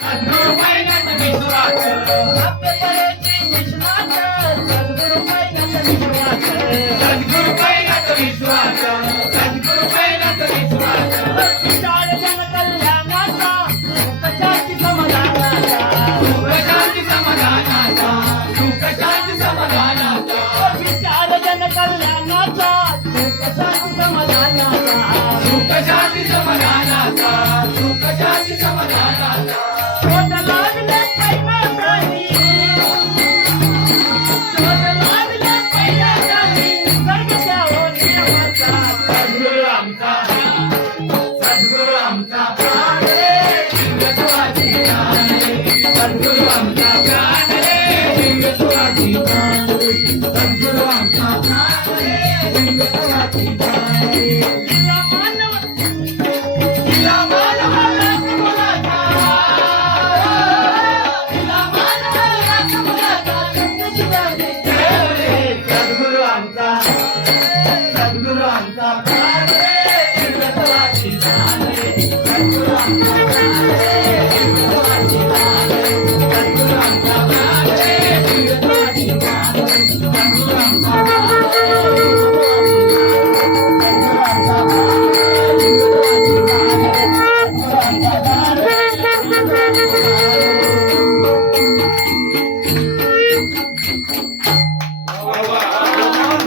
सद्गुरु पाहिल्यात विश्वास आपल्याची निष्णात सद्गुरु पाहिल्यात विश्वास सद्गुरु पाहिल्यात विश्वास सद्गुरु पाहिल्यात विश्वास विचार जन कल्याणाचा सुख शांती समाधानाचा सुख शांती समाधानाचा सुख शांती समाधानाचा विचार जन कल्याणाचा सुख शांती समाधानाचा सुख शांती समाधानाचा सुख शांती समाधानाचा शोध लागले पहिला काही शोध लागले पहिला काही स्वर्गाच्या नियमाचा सद्गुरु आमचा सद्गुरु आमचा प्राण रे, शिवत्वाची